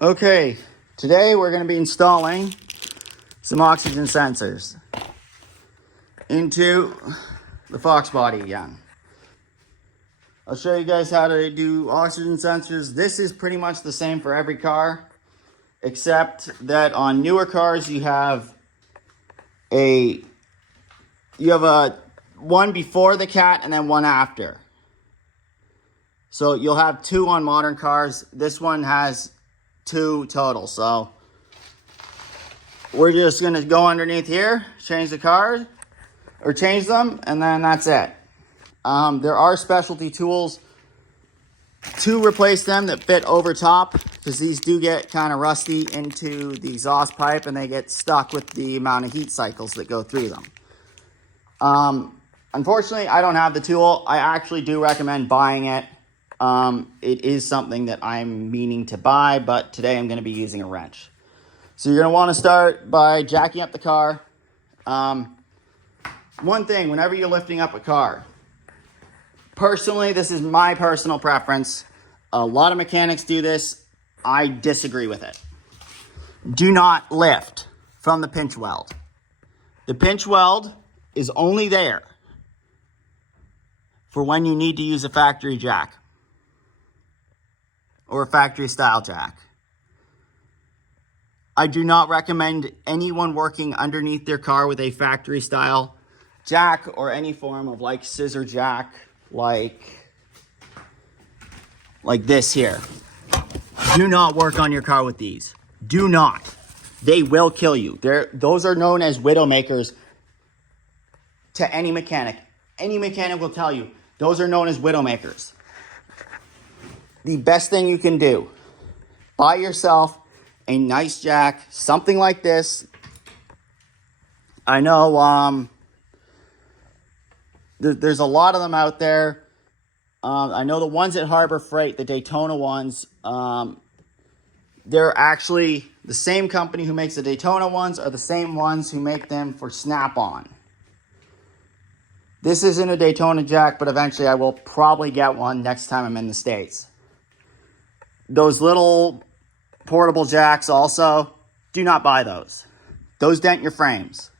Okay, today we're going to be installing some oxygen sensors into the Fox body again. I'll show you guys how to do oxygen sensors. This is pretty much the same for every car, except that on newer cars you have a one before the cat and then one after. So you'll have two on modern cars. This one has two total. So we're just gonna go underneath here, change the cars, or change them, and then that's it. There are specialty tools to replace them that fit over top, because these do get kind of rusty into the exhaust pipe and they get stuck with the amount of heat cycles that go through them. Unfortunately, I don't have the tool. I actually do recommend buying it. It is something that I'm meaning to buy, but today I'm going to be using a wrench. So you're going to want to start by jacking up the car. One thing, whenever you're lifting up a car, personally, this is my personal preference. A lot of mechanics do this. I disagree with it. Do not lift from the pinch weld. The pinch weld is only there for when you need to use a factory jack or a factory style jack. I do not recommend anyone working underneath their car with a factory style jack or any form of like scissor jack like this here. Do not work on your car with these. Do not. They will kill you. Those are known as widow makers to any mechanic. Any mechanic will tell you those are known as widow makers. The best thing you can do, buy yourself a nice jack, something like this. I know there's a lot of them out there. I know the ones at Harbor Freight, the Daytona ones, they're actually the same company who makes the Daytona ones are the same ones who make them for Snap-on. This isn't a Daytona jack, but eventually I will probably get one next time I'm in the States. Those little portable jacks also, do not buy those. Those dent your frames.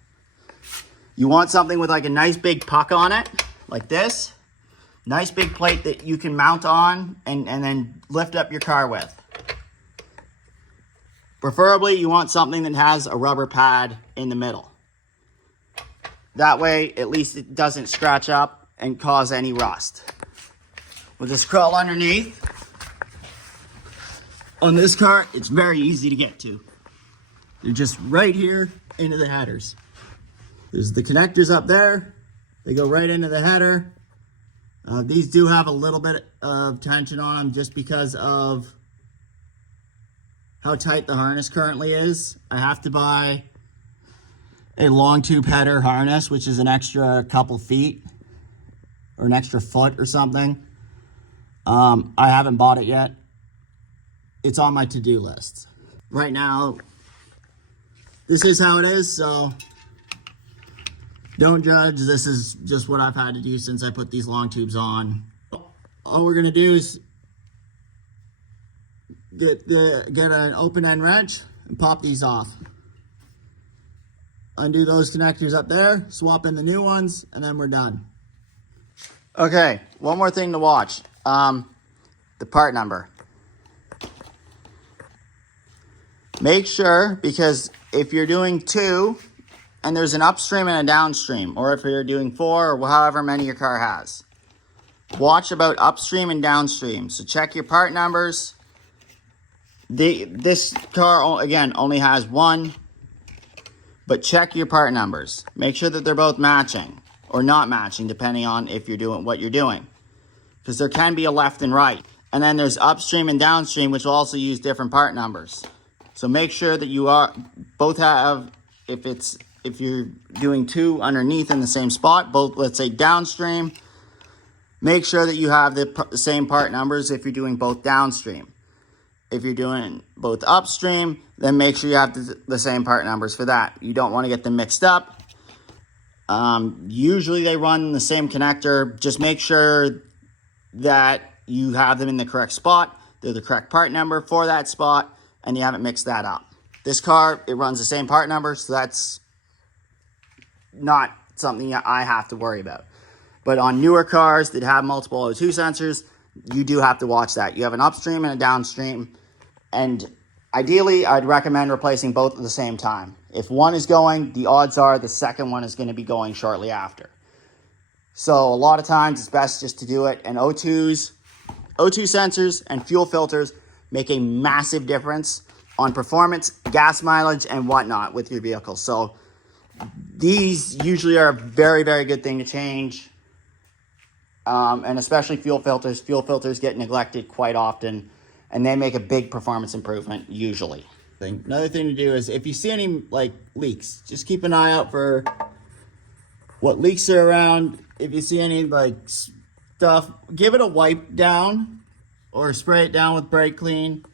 You want something with like a nice big puck on it, like this. Nice big plate that you can mount on and then lift up your car with. Preferably you want something that has a rubber pad in the middle. That way at least it doesn't scratch up and cause any rust. We'll just crawl underneath. On this car, it's very easy to get to. They're just right here into the headers. There's the connectors up there. They go right into the header. These do have a little bit of tension on them just because of how tight the harness currently is. I have to buy a long tube header harness, which is an extra couple feet or an extra foot or something. I haven't bought it yet. It's on my to-do list. Right now, this is how it is, so don't judge. This is just what I've had to do since I put these long tubes on. All we're gonna do is get an open end wrench and pop these off. Undo those connectors up there, swap in the new ones, and then we're done. Okay, one more thing to watch. The part number. Make sure, because if you're doing 2 and there's an upstream and a downstream, or if you're doing 4 or however many your car has, watch about upstream and downstream. So check your part numbers. This car, again, only has 1, but check your part numbers. Make sure that they're both matching or not matching, depending on if you're doing what you're doing, because there can be a left and right. And then there's upstream and downstream, which will also use different part numbers. So make sure that you both have, if you're doing 2 underneath in the same spot, both, let's say downstream, make sure that you have the same part numbers if you're doing both downstream. If you're doing both upstream, then make sure you have the same part numbers for that. You don't want to get them mixed up. Usually they run the same connector. Just make sure that you have them in the correct spot. They're the correct part number for that spot. and you haven't mixed that up. This car, it runs the same part number, so that's not something I have to worry about. But on newer cars that have multiple O2 sensors, you do have to watch that. You have an upstream and a downstream, and ideally, I'd recommend replacing both at the same time. If one is going, the odds are the second one is going to be going shortly after. So a lot of times, it's best just to do it. And O2 sensors and fuel filters make a massive difference on performance, gas mileage, and whatnot with your vehicle. So these usually are a very, very good thing to change. And especially fuel filters. Fuel filters get neglected quite often, and they make a big performance improvement usually. Another thing to do is if you see any like leaks, just keep an eye out for what leaks are around. If you see any like stuff, give it a wipe down or spray it down with Brake Clean,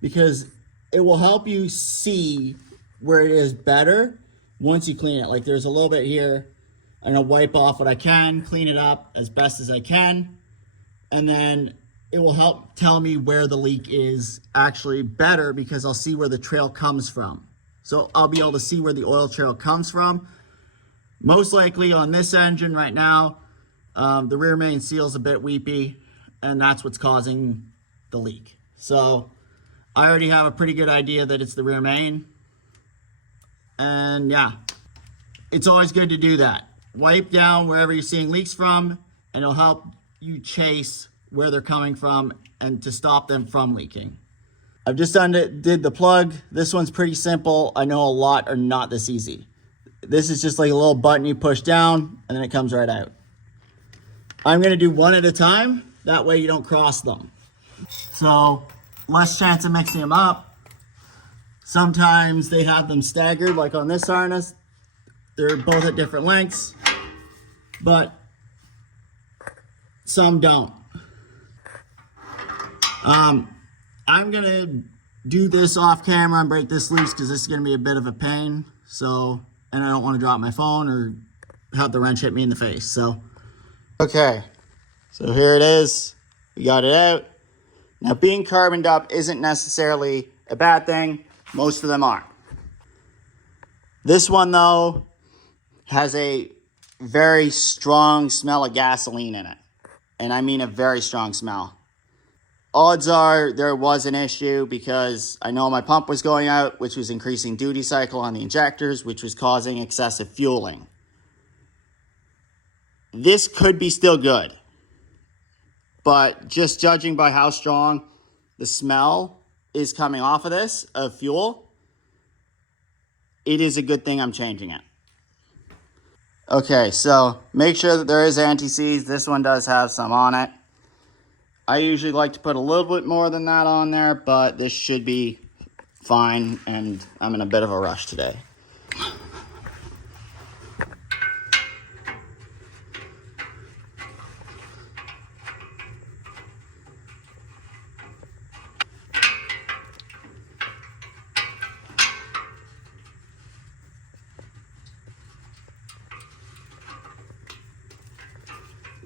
because it will help you see where it is better once you clean it. Like there's a little bit here. I'm gonna wipe off what I can, clean it up as best as I can, and then it will help tell me where the leak is actually better, because I'll see where the trail comes from. So I'll be able to see where the oil trail comes from. Most likely on this engine right now, the rear main seal is a bit weepy, and that's what's causing the leak. So I already have a pretty good idea that it's the rear main. And yeah, it's always good to do that. Wipe down wherever you're seeing leaks from, and it'll help you chase where they're coming from and to stop them from leaking. I've just did the plug. This one's pretty simple. I know a lot are not this easy. This is just like a little button you push down and then it comes right out. I'm gonna do one at a time. That way you don't cross them. So less chance of mixing them up. Sometimes they have them staggered, like on this harness. They're both at different lengths, but some don't. I'm gonna do this off camera and break this loose because this is gonna be a bit of a pain. So, and I don't want to drop my phone or have the wrench hit me in the face. So, okay. So here it is. We got it out. Now, being carboned up isn't necessarily a bad thing. Most of them are. This one though has a very strong smell of gasoline in it. And I mean a very strong smell. Odds are there was an issue because I know my pump was going out, which was increasing duty cycle on the injectors, which was causing excessive fueling. This could be still good, but just judging by how strong the smell is coming off of this, of fuel, it is a good thing I'm changing it. Okay, so make sure that there is anti-seize. This one does have some on it. I usually like to put a little bit more than that on there, but this should be fine, and I'm in a bit of a rush today.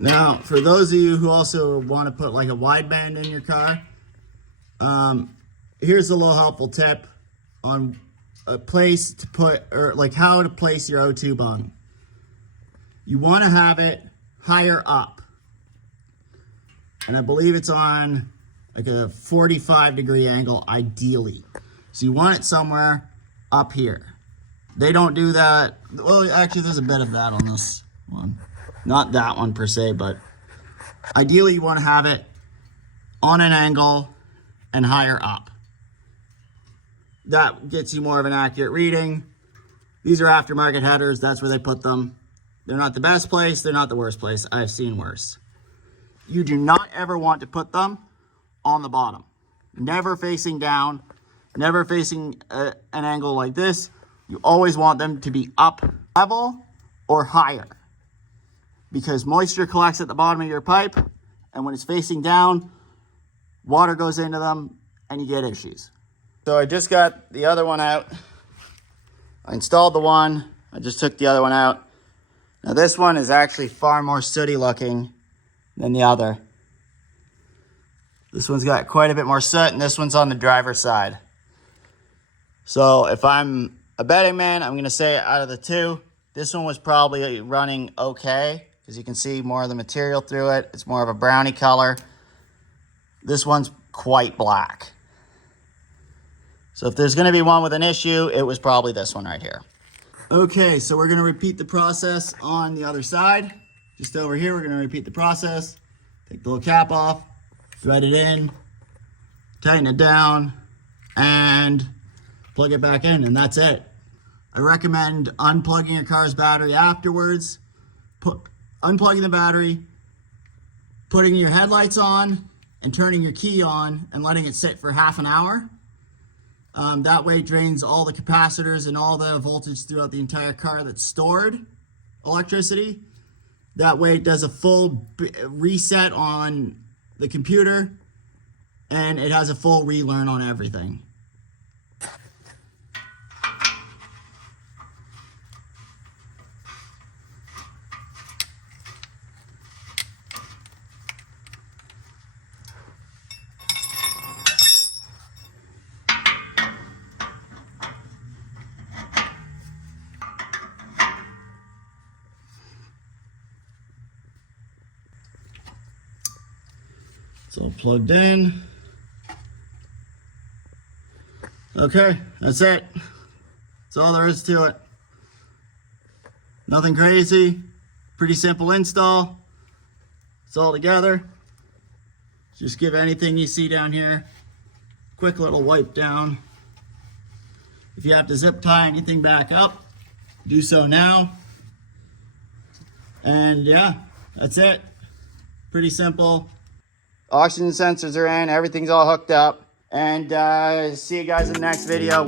Now, for those of you who also want to put like a wideband in your car, here's a little helpful tip on a place to put, or like how to place your O2 bung. You want to have it higher up. And I believe it's on like a 45-degree angle, ideally. So you want it somewhere up here. They don't do that. Well, actually, there's a bit of that on this one. Not that one per se, but ideally you want to have it on an angle and higher up. That gets you more of an accurate reading. These are aftermarket headers. That's where they put them. They're not the best place. They're not the worst place. I've seen worse. You do not ever want to put them on the bottom. Never facing down. Never facing an angle like this. You always want them to be up level or higher, because moisture collects at the bottom of your pipe, and when it's facing down, water goes into them and you get issues. So I just got the other one out. I installed the one, I just took the other one out. Now this one is actually far more sooty looking than the other. This one's got quite a bit more soot, and this one's on the driver's side. So if I'm a betting man, I'm going to say out of the two, this one was probably running okay, because you can see more of the material through it. It's more of a brownie color. This one's quite black. So if there's going to be one with an issue, it was probably this one right here. Okay, so we're going to repeat the process on the other side. Just over here, we're going to repeat the process. Take the little cap off, thread it in, tighten it down, and plug it back in, and that's it. I recommend unplugging your car's battery afterwards, unplugging the battery, putting your headlights on, and turning your key on and letting it sit for half an hour. That way it drains all the capacitors and all the voltage throughout the entire car that's stored electricity. That way it does a full reset on the computer, and it has a full relearn on everything. It's all plugged in. Okay, that's it. That's all there is to it. Nothing crazy. Pretty simple install. It's all together. Just give anything you see down here a quick little wipe down. If you have to zip tie anything back up, do so now. And yeah, that's it. Pretty simple. Oxygen sensors are in, everything's all hooked up. And see you guys in the next video.